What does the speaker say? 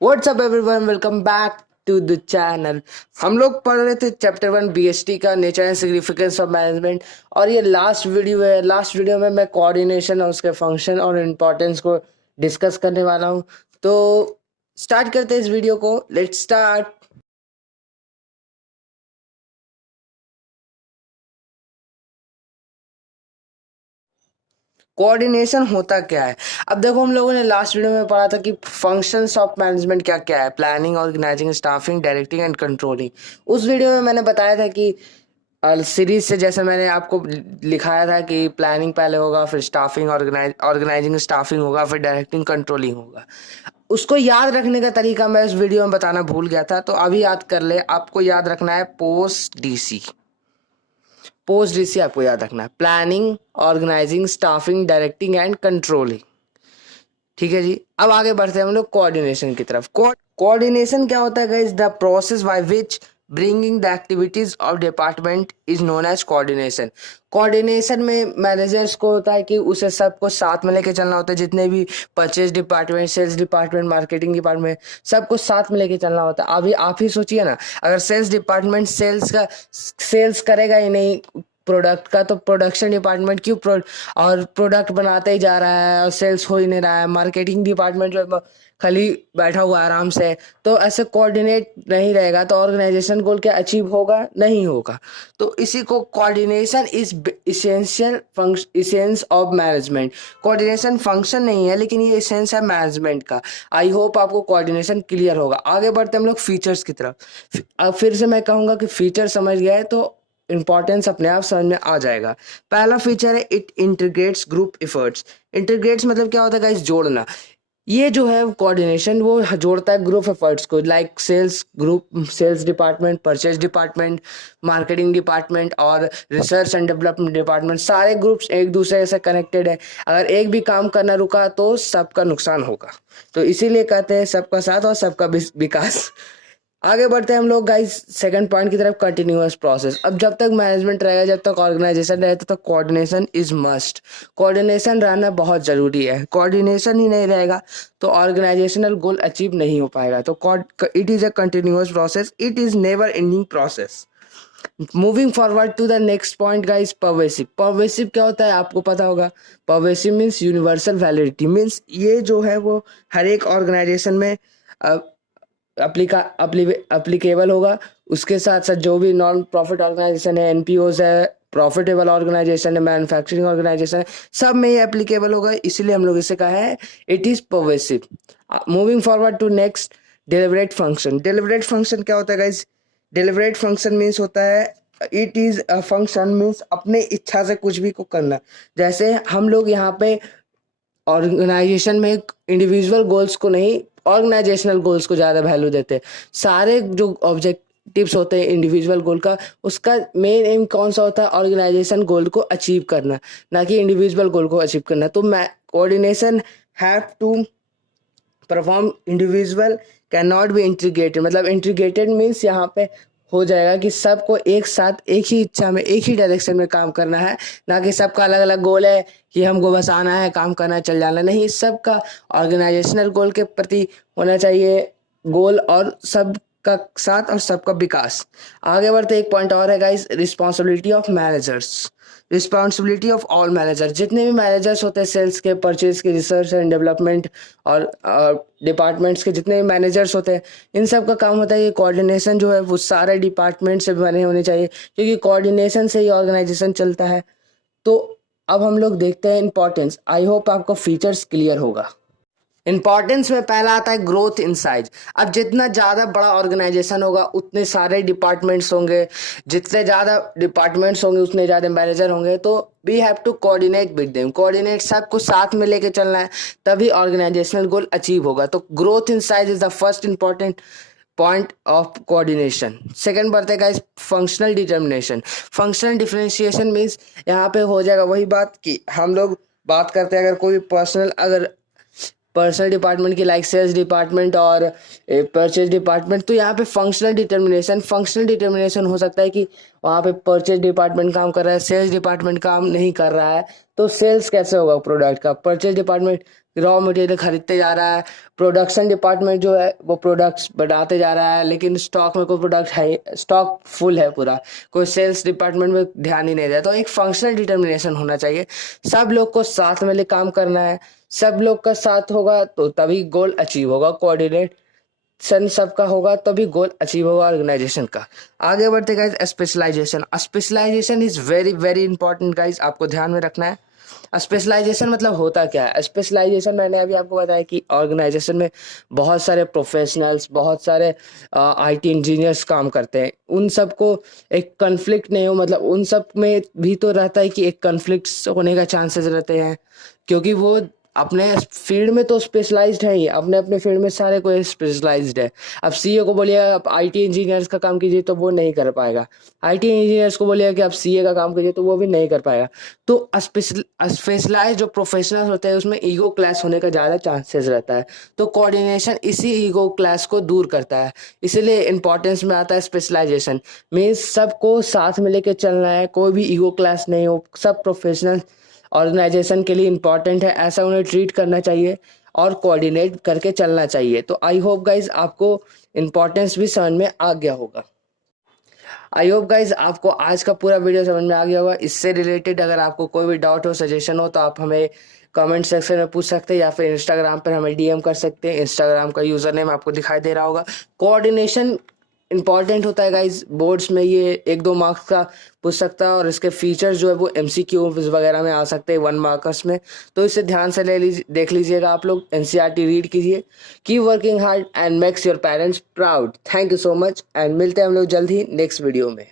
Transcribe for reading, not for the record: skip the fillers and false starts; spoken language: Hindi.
WhatsApp everyone, welcome back to the channel. हम लोग पढ़ रहे थे चैप्टर 1 बीएसटी का nature and significance of management. और ये लास्ट वीडियो है। लास्ट वीडियो में मैं कोऑर्डिनेशन और उसके फंक्शन और इम्पोर्टेंस को डिस्कस करने वाला हूँ। तो स्टार्ट करते हैं इस वीडियो को। Let's start. कोऑर्डिनेशन होता क्या है? अब देखो, हम लोगों ने लास्ट वीडियो में पढ़ा था कि फंक्शंस ऑफ मैनेजमेंट क्या क्या है। Planning, organising, staffing, directing and controlling. उस वीडियो में मैंने बताया था कि सीरीज से जैसे मैंने आपको लिखाया था कि प्लानिंग पहले होगा, फिर स्टाफिंग, ऑर्गेनाइजिंग स्टाफिंग होगा, फिर डायरेक्टिंग कंट्रोलिंग होगा। उसको याद रखने का तरीका मैं इस वीडियो में बताना भूल गया था, तो अभी याद कर ले। आपको याद रखना है पोस्ट डीसी। पोस्ट डीसी आपको याद रखना है। Planning, organising, staffing, directing and controlling. ठीक है जी। अब आगे बढ़ते हैं हम लोग कोऑर्डिनेशन की तरफ। कोऑर्डिनेशन क्या होता है guys? The process by which bringing the activities of department is known as coordination. Coordination में मैनेजर्स को होता है कि उसे सबको साथ में लेके चलना होता है। जितने भी purchase department, sales department, marketing department, सबको साथ में लेके चलना होता है। अभी आप ही सोचिए ना, अगर सेल्स डिपार्टमेंट सेल्स करेगा ही नहीं प्रोडक्ट का, तो प्रोडक्शन डिपार्टमेंट क्यों और प्रोडक्ट बनाते ही जा रहा है और सेल्स हो ही नहीं रहा है। मार्केटिंग डिपार्टमेंट जो खाली बैठा हुआ आराम से, तो ऐसे कोऑर्डिनेट नहीं रहेगा तो ऑर्गेनाइजेशन गोल क्या अचीव होगा? नहीं होगा। तो इसी को coordination is essential essence of management. Coordination function नहीं है, लेकिन ये इसेंस है मैनेजमेंट का। आई होप आपको कोऑर्डिनेशन क्लियर होगा। आगे बढ़ते हम लोग फीचर्स की तरफ। अब फिर से मैं कहूंगा कि फीचर समझ गए तो इंपॉर्टेंस अपने आप समझ में आ जाएगा। पहला फीचर है it integrates group efforts. Integrates मतलब क्या होता है गाइस? जोड़ना। ये जो है कोऑर्डिनेशन, वो जोड़ता है ग्रुप एफर्ट्स को। Like sales group, sales department, purchase department, marketing department और रिसर्च एंड डेवलपमेंट डिपार्टमेंट, सारे ग्रुप्स एक दूसरे से कनेक्टेड है। अगर एक भी काम करना रुका तो सबका नुकसान होगा। तो इसीलिए कहते हैं सबका साथ और सबका विकास। आगे बढ़ते हैं हम लोग गाइस सेकंड पॉइंट की तरफ, कंटिन्यूअस प्रोसेस। अब जब तक मैनेजमेंट रहेगा, जब तक ऑर्गेनाइजेशन रहेगा, तब तक कोऑर्डिनेशन इज मस्ट। कोऑर्डिनेशन रहना बहुत जरूरी है। कोऑर्डिनेशन ही नहीं रहेगा तो ऑर्गेनाइजेशनल गोल अचीव नहीं हो पाएगा। तो it is a continuous process, it is never ending process. Moving forward to the next point guys, pervasive. Pervasive क्या होता है आपको पता होगा। Pervasive means universal validity. Means ये जो है वो हर एक ऑर्गेनाइजेशन में अप्लीकेबल होगा। उसके साथ साथ जो भी नॉन प्रॉफिट ऑर्गेनाइजेशन है, एनपीओज है, प्रॉफिटेबल ऑर्गेनाइजेशन है, मैन्युफैक्चरिंग ऑर्गेनाइजेशन है, सब में ये एप्लीकेबल होगा। इसीलिए हम लोग इसे कहा है it is pervasive. Moving forward to next, deliberate function. Deliberate function क्या होता है गाइज? डेलिबरेट फंक्शन मीन्स होता है it is a function means अपने इच्छा से कुछ भी को करना। जैसे हम लोग यहाँ पे ऑर्गेनाइजेशन में इंडिविजुअल गोल्स को नहीं, ऑर्गेनाइजेशनल गोल्स को ज़्यादा वैल्यू देते हैं। सारे जो ऑब्जेक्टिव्स होते हैं इंडिविजुअल गोल का, उसका मेन एम कौन सा होता है? ऑर्गेनाइजेशन गोल को अचीव करना, ना कि इंडिविजुअल गोल को अचीव करना। तो मैं coordination have to perform individual can not be integrated. मतलब इंटीग्रेटेड मीन्स यहाँ पे हो जाएगा कि सबको एक साथ एक ही इच्छा में, एक ही डायरेक्शन में काम करना है, ना कि सबका अलग अलग गोल है कि हमको बस आना है, काम करना है, चल जाना। नहीं, सबका ऑर्गेनाइजेशनल गोल के प्रति होना चाहिए गोल, और सबका साथ और सबका विकास। आगे बढ़ते एक पॉइंट और है guys, responsibility of managers. Responsibility of all manager. जितने भी मैनेजर्स होते हैं सेल्स के, परचेज के, रिसर्च एंड डेवलपमेंट और डिपार्टमेंट्स के जितने भी मैनेजर्स होते हैं, इन सब का काम होता है ये कोऑर्डिनेशन जो है वो सारे डिपार्टमेंट से बने होने चाहिए, क्योंकि कोऑर्डिनेशन से ही ऑर्गेनाइजेशन चलता है। तो अब हम लोग देखते हैं इंपॉर्टेंस। आई होप आपको फीचर्स क्लियर होगा। इंपॉर्टेंस में पहला आता है ग्रोथ इन साइज। अब जितना ज़्यादा बड़ा ऑर्गेनाइजेशन होगा उतने सारे डिपार्टमेंट्स होंगे, जितने ज़्यादा डिपार्टमेंट्स होंगे उतने ज़्यादा मैनेजर होंगे। तो we have to coordinate with them. Coordinate, सबको साथ में लेके चलना है, तभी ऑर्गेनाइजेशनल गोल अचीव होगा। तो growth in size is the first important point of coordination. Second बढ़ते हैं guys functional determination. Functional differentiation means यहाँ पे हो जाएगा वही बात कि हम लोग बात करते हैं अगर कोई पर्सनल डिपार्टमेंट की, लाइक सेल्स डिपार्टमेंट और परचेज डिपार्टमेंट, तो यहाँ पे फंक्शनल डिटर्मिनेशन हो सकता है कि वहाँ पे परचेज डिपार्टमेंट काम कर रहा है, सेल्स डिपार्टमेंट काम नहीं कर रहा है। तो सेल्स कैसे होगा प्रोडक्ट का? परचेज डिपार्टमेंट रॉ मटेरियल खरीदते जा रहा है, प्रोडक्शन डिपार्टमेंट जो है वो प्रोडक्ट्स बढ़ाते जा रहा है, लेकिन स्टॉक में कोई प्रोडक्ट है, स्टॉक फुल है पूरा, कोई सेल्स डिपार्टमेंट में ध्यान ही नहीं दिया। तो एक फंक्शनल डिटर्मिनेशन होना चाहिए, सब लोग को साथ में लेकर काम करना है, सब लोग का साथ होगा तो तभी गोल अचीव होगा, कोऑर्डिनेशन सबका होगा तभी गोल अचीव होगा ऑर्गेनाइजेशन का। आगे बढ़ते guys, specialisation. Specialisation is very very important guys, आपको ध्यान में रखना है। स्पेशलाइजेशन मतलब होता क्या है? स्पेशलाइजेशन मैंने अभी आपको बताया कि ऑर्गेनाइजेशन में बहुत सारे प्रोफेशनल्स, बहुत सारे आईटी इंजीनियर्स काम करते हैं, उन सबको एक कन्फ्लिक्ट नहीं हो, मतलब उन सब में भी तो रहता है कि एक कन्फ्लिक्ट होने का चांसेस रहते हैं, क्योंकि वो अपने फील्ड में तो स्पेशलाइज्ड है ही, अपने अपने फील्ड में सारे कोई स्पेशलाइज्ड है। अब सीए को बोलिएगा आप आईटी इंजीनियर्स का काम कीजिए तो वो नहीं कर पाएगा, आईटी इंजीनियर्स को बोलिएगा कि आप सीए का काम कीजिए तो वो भी नहीं कर पाएगा। तो स्पेशलाइज्ड जो प्रोफेशनल होते हैं उसमें ईगो क्लैश होने का ज़्यादा चांसेस रहता है। तो कोऑर्डिनेशन इसी ईगो क्लैश को दूर करता है, इसीलिए इंपॉर्टेंस में आता है स्पेशलाइजेशन। मीन्स सबको साथ में लेके चलना है, कोई भी ईगो क्लैश नहीं हो, सब प्रोफेशनल ऑर्गेनाइजेशन के लिए इंपॉर्टेंट है, ऐसा उन्हें ट्रीट करना चाहिए और कोऑर्डिनेट करके चलना चाहिए। तो आई होप गाइज आपको इंपॉर्टेंस भी समझ में आ गया होगा। आई होप गाइज आपको आज का पूरा वीडियो समझ में आ गया होगा। इससे रिलेटेड अगर आपको कोई भी डाउट हो, सजेशन हो, तो आप हमें कमेंट सेक्शन में पूछ सकते हैं या फिर इंस्टाग्राम पर हमें डीएम कर सकते हैं। इंस्टाग्राम का यूज़र नेम आपको दिखाई दे रहा होगा। कोऑर्डिनेशन इंपॉर्टेंट होता है गाइज, बोर्ड्स में ये 1-2 मार्क्स का पूछ सकता है और इसके फीचर्स जो है वो एमसीक्यू वगैरह में आ सकते हैं 1 मार्कर्स में। तो इसे ध्यान से देख लीजिएगा आप लोग, एनसीईआरटी रीड कीजिए। Keep working hard and makes your parents proud. Thank you so much and मिलते हैं हम लोग जल्द ही नेक्स्ट वीडियो में।